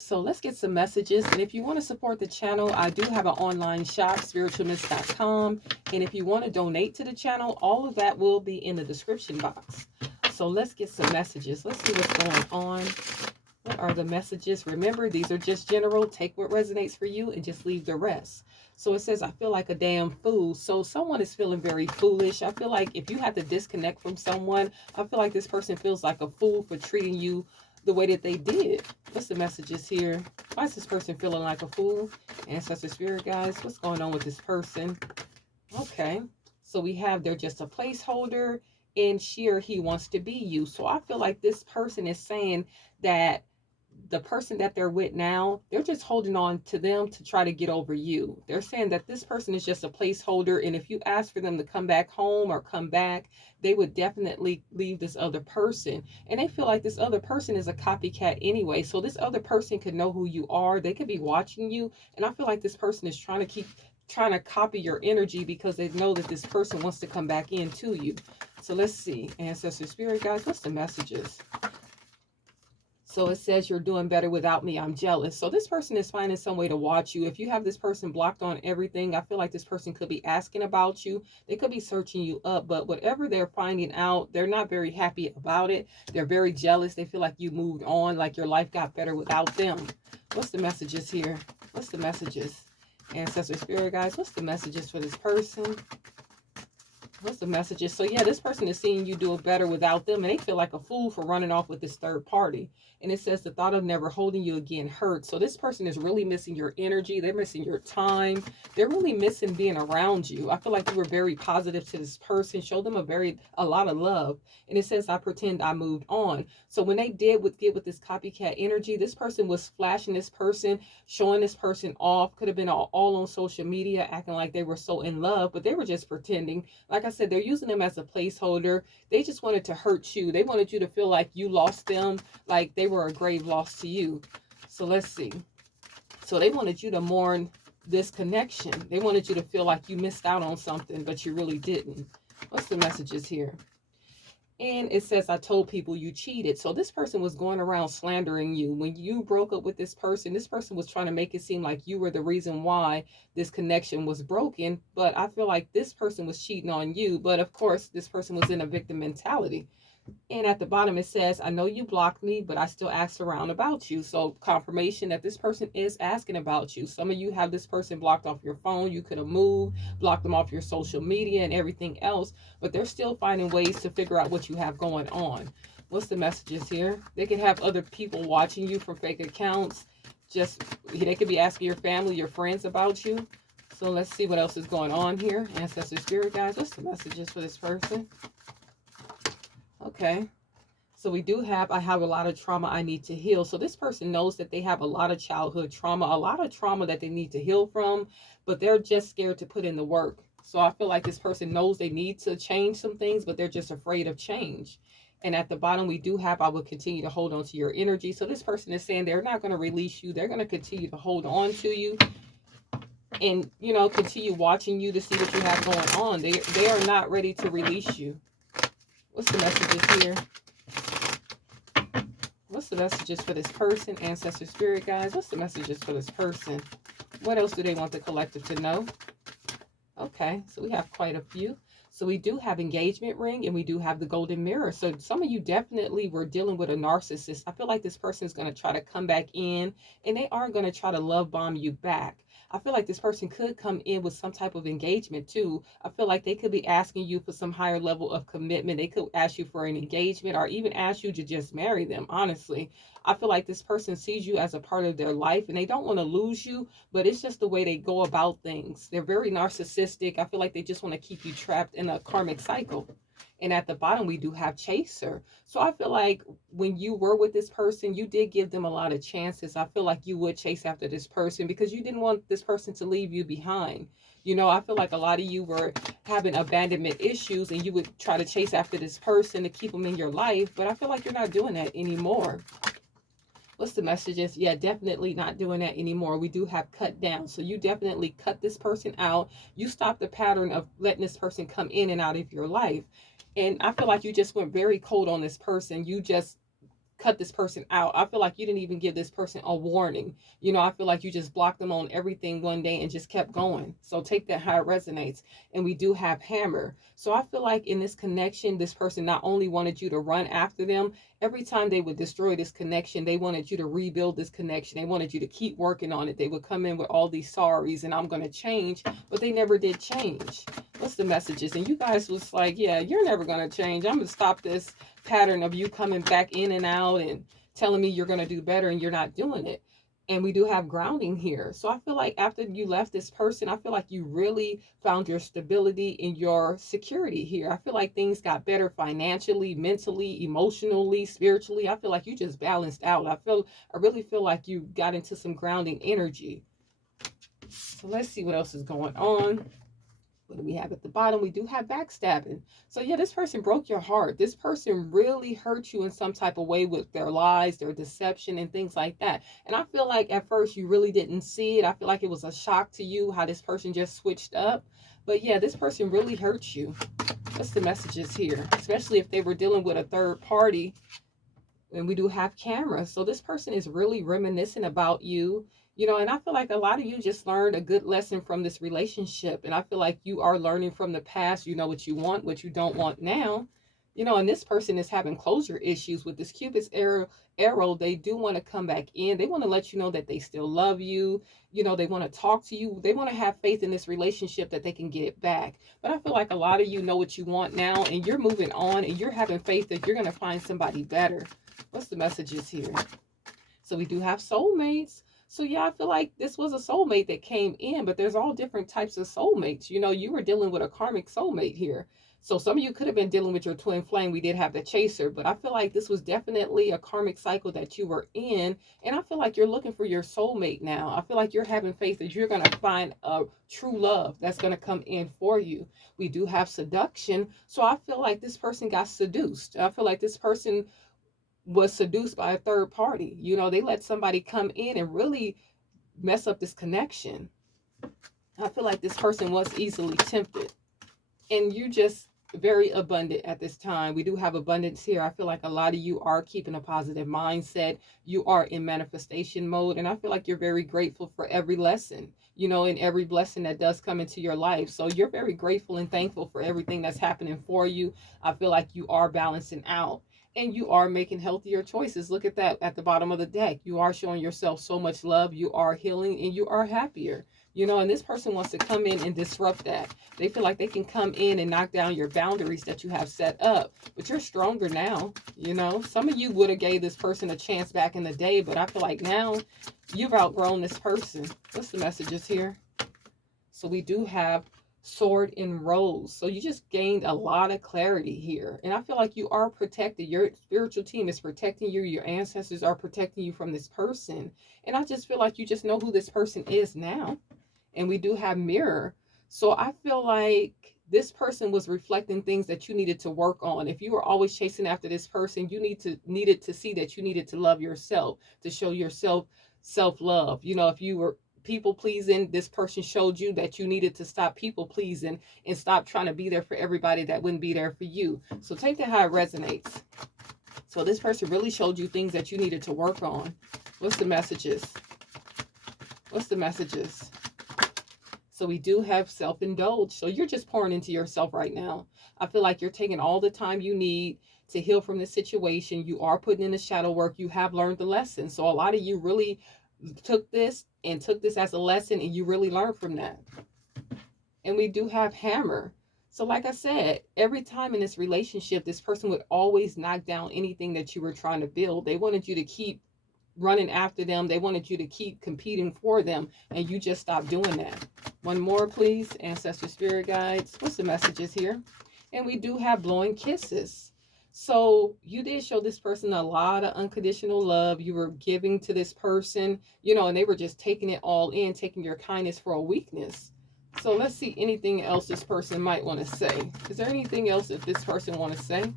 So let's get some messages. And if you want to support the channel, I do have an online shop, SpiritualMs.com. And if you want to donate to the channel, all of that will be in the description box. So let's get some messages. Let's see what's going on. What are the messages? Remember, these are just general. Take what resonates for you and just leave the rest. So it says, I feel like a damn fool. So someone is feeling very foolish. I feel like if you have to disconnect from someone, I feel like this person feels like a fool for treating you the way that they did. What's the messages here? Why is this person feeling like a fool? Ancestor spirit guys, what's going on with this person? Okay. So we have, they're just a placeholder and she or he wants to be you. So I feel like this person is saying that the person that they're with now, they're just holding on to them to try to get over you. They're saying that this person is just a placeholder, and if you ask for them to come back home or come back, they would definitely leave this other person. And they feel like this other person is a copycat anyway. So this other person could know who you are. They could be watching you. And I feel like this person is trying to copy your energy because they know that this person wants to come back into you. So let's see, ancestor spirit guys, what's the messages? So it says, you're doing better without me. I'm jealous. So this person is finding some way to watch you. If you have this person blocked on everything, I feel like this person could be asking about you. They could be searching you up, but whatever they're finding out, they're not very happy about it. They're very jealous. They feel like you moved on, like your life got better without them. What's the messages here? What's the messages? Ancestor spirit guys, what's the messages for this person? What's the messages? So yeah, this person is seeing you do it better without them, and they feel like a fool for running off with this third party. And it says the thought of never holding you again hurts. So this person is really missing your energy. They're missing your time. They're really missing being around you. I feel like you were very positive to this person. Show them a lot of love. And it says, I pretend I moved on. So when they get with this copycat energy, this person was flashing this person, showing this person off. Could have been all on social media, acting like they were so in love, but they were just pretending. Like I said, they're using them as a placeholder. They just wanted to hurt you. They wanted you to feel like you lost them, like they were a grave loss to you. So let's see. So they wanted you to mourn this connection. They wanted you to feel like you missed out on something, but you really didn't. What's the messages here? And it says, I told people you cheated. So this person was going around slandering you. When you broke up with this person was trying to make it seem like you were the reason why this connection was broken. But I feel like this person was cheating on you. But of course, this person was in a victim mentality. And at the bottom it says, I know you blocked me, but I still asked around about you. So confirmation that this person is asking about you. Some of you have this person blocked off your phone. You could have moved, blocked them off your social media and everything else, but they're still finding ways to figure out what you have going on. What's the messages here? They could have other people watching you from fake accounts. They could be asking your family, your friends about you. So let's see what else is going on here. Ancestor spirit guys, what's the messages for this person? Okay. So I have a lot of trauma I need to heal. So this person knows that they have a lot of childhood trauma, a lot of trauma that they need to heal from, but they're just scared to put in the work. So I feel like this person knows they need to change some things, but they're just afraid of change. And at the bottom, we do have, I will continue to hold on to your energy. So this person is saying they're not going to release you. They're going to continue to hold on to you and, continue watching you to see what you have going on. They are not ready to release you. What's the messages here? What's the messages for this person? Ancestor spirit guys, what's the messages for this person? What else do they want the collective to know? Okay, so we have quite a few. So we do have engagement ring and we do have the golden mirror. So some of you definitely were dealing with a narcissist. I feel like this person is going to try to come back in and they are going to try to love bomb you back. I feel like this person could come in with some type of engagement too. I feel like they could be asking you for some higher level of commitment. They could ask you for an engagement or even ask you to just marry them, honestly. I feel like this person sees you as a part of their life and they don't want to lose you, but it's just the way they go about things. They're very narcissistic. I feel like they just want to keep you trapped in a karmic cycle. And at the bottom, we do have chaser. So I feel like when you were with this person, you did give them a lot of chances. I feel like you would chase after this person because you didn't want this person to leave you behind. I feel like a lot of you were having abandonment issues and you would try to chase after this person to keep them in your life. But I feel like you're not doing that anymore. What's the messages? Yeah, definitely not doing that anymore. We do have cut down. So you definitely cut this person out. You stop the pattern of letting this person come in and out of your life. And I feel like you just went very cold on this person. You just cut this person out. I feel like you didn't even give this person a warning. You know, I feel like you just blocked them on everything one day and just kept going. So take that how it resonates. And we do have hammer. So I feel like in this connection, this person not only wanted you to run after them, every time they would destroy this connection, they wanted you to rebuild this connection. They wanted you to keep working on it. They would come in with all these sorries and I'm going to change, but they never did change. What's the messages? And you guys was like, yeah, you're never going to change. I'm going to stop this pattern of you coming back in and out and telling me you're going to do better and you're not doing it. And we do have grounding here. So I feel like after you left this person, I feel like you really found your stability and your security here. I feel like things got better financially, mentally, emotionally, spiritually. I feel like you just balanced out. I really feel like you got into some grounding energy. So let's see what else is going on. What do we have at the bottom? We do have backstabbing. So yeah, this person broke your heart. This person really hurt you in some type of way with their lies, their deception, and things like that. And I feel like at first you really didn't see it. I feel like it was a shock to you how this person just switched up. But yeah, this person really hurt you. What's the messages here? Especially if they were dealing with a third party. And we do have cameras. So this person is really reminiscing about you. You know, and I feel like a lot of you just learned a good lesson from this relationship. And I feel like you are learning from the past. You know what you want, what you don't want now. You know, and this person is having closure issues with this Cupid's arrow. They do want to come back in. They want to let you know that they still love you. You know, they want to talk to you. They want to have faith in this relationship that they can get it back. But I feel like a lot of you know what you want now. And you're moving on. And you're having faith that you're going to find somebody better. What's the messages here? So we do have soulmates. So yeah, I feel like this was a soulmate that came in, but there's all different types of soulmates. You know, you were dealing with a karmic soulmate here. So some of you could have been dealing with your twin flame. We did have the chaser, but I feel like this was definitely a karmic cycle that you were in. And I feel like you're looking for your soulmate now. I feel like you're having faith that you're going to find a true love that's going to come in for you. We do have seduction. So I feel like this person got seduced. I feel like this person was seduced by a third party. You know, they let somebody come in and really mess up this connection. I feel like this person was easily tempted. And you just very abundant at this time. We do have abundance here. I feel like a lot of you are keeping a positive mindset. You are in manifestation mode. And I feel like you're very grateful for every lesson, you know, and every blessing that does come into your life. So you're very grateful and thankful for everything that's happening for you. I feel like you are balancing out. And you are making healthier choices. Look at that at the bottom of the deck. You are showing yourself so much love. You are healing and you are happier. You know, and this person wants to come in and disrupt that. They feel like they can come in and knock down your boundaries that you have set up. But you're stronger now. You know, some of you would have gave this person a chance back in the day. But I feel like now you've outgrown this person. What's the messages here? So we do have sword and rose. So you just gained a lot of clarity here. And I feel like you are protected. Your spiritual team is protecting you. Your ancestors are protecting you from this person. And I just feel like you just know who this person is now. And we do have mirror. So I feel like this person was reflecting things that you needed to work on. If you were always chasing after this person, you needed to see that you needed to love yourself, to show yourself self-love. You know, if you were people pleasing, this person showed you that you needed to stop people pleasing and stop trying to be there for everybody that wouldn't be there for you. So take that how it resonates. So this person really showed you things that you needed to work on. What's the messages? What's the messages? So we do have self-indulge. So you're just pouring into yourself right now. I feel like you're taking all the time you need to heal from this situation. You are putting in the shadow work. You have learned the lesson. So a lot of you really took this as a lesson and you really learned from that. And we do have hammer. So like I said, every time in this relationship, this person would always knock down anything that you were trying to build. They wanted you to keep running after them. They wanted you to keep competing for them. And you just stopped doing that. One more, please. Ancestor spirit guides. What's the messages here? And we do have blowing kisses. So you did show this person a lot of unconditional love. You were giving to this person, you know, and they were just taking it all in, taking your kindness for a weakness. So let's see anything else this person might want to say. Is there anything else that this person want to say?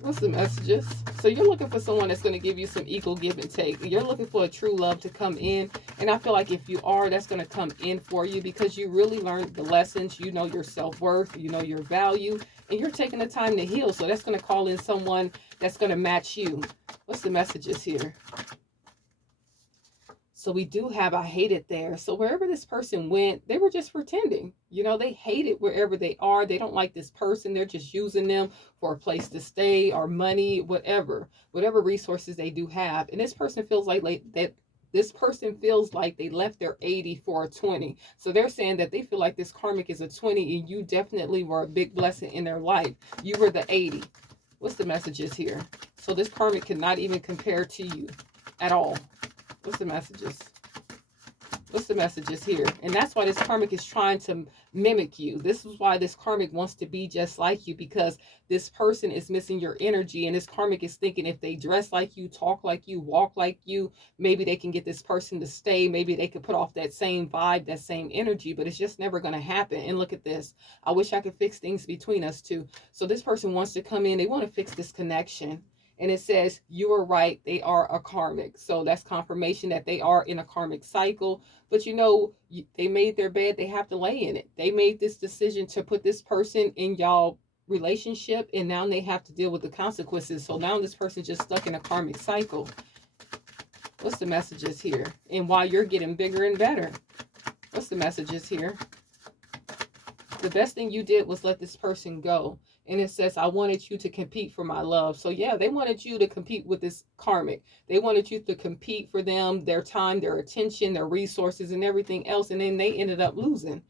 What's the messages? So you're looking for someone that's going to give you some equal give and take. You're looking for a true love to come in. And I feel like if you are, that's going to come in for you because you really learned the lessons. You know your self-worth. You know your value. And you're taking the time to heal. So that's going to call in someone that's going to match you. What's the messages here? So we do have I hate it there. So wherever this person went, they were just pretending. You know, they hate it wherever they are. They don't like this person. They're just using them for a place to stay or money, whatever resources they do have. And this person feels like that. This person feels like they left their 80 for a 20. So they're saying that they feel like this karmic is a 20 and you definitely were a big blessing in their life. You were the 80. What's the messages here? So this karmic cannot even compare to you at all. What's the messages? What's the messages here? And that's why this karmic is trying to mimic you. This is why this karmic wants to be just like you, because this person is missing your energy. And this karmic is thinking if they dress like you, talk like you, walk like you, maybe they can get this person to stay. Maybe they could put off that same vibe, that same energy, but it's just never going to happen. And look at this. I wish I could fix things between us two. So this person wants to come in. They want to fix this connection. And it says, you are right, they are a karmic. So that's confirmation that they are in a karmic cycle. But you know, they made their bed, they have to lay in it. They made this decision to put this person in y'all relationship, and now they have to deal with the consequences. So now this person's just stuck in a karmic cycle. What's the messages here? And while you're getting bigger and better, what's the messages here? The best thing you did was let this person go. And it says, I wanted you to compete for my love. So yeah, they wanted you to compete with this karmic. They wanted you to compete for them, their time, their attention, their resources, and everything else. And then they ended up losing.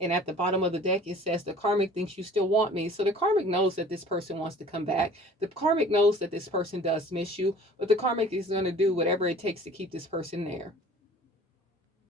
And at the bottom of the deck, it says, the karmic thinks you still want me. So the karmic knows that this person wants to come back. The karmic knows that this person does miss you. But the karmic is going to do whatever it takes to keep this person there.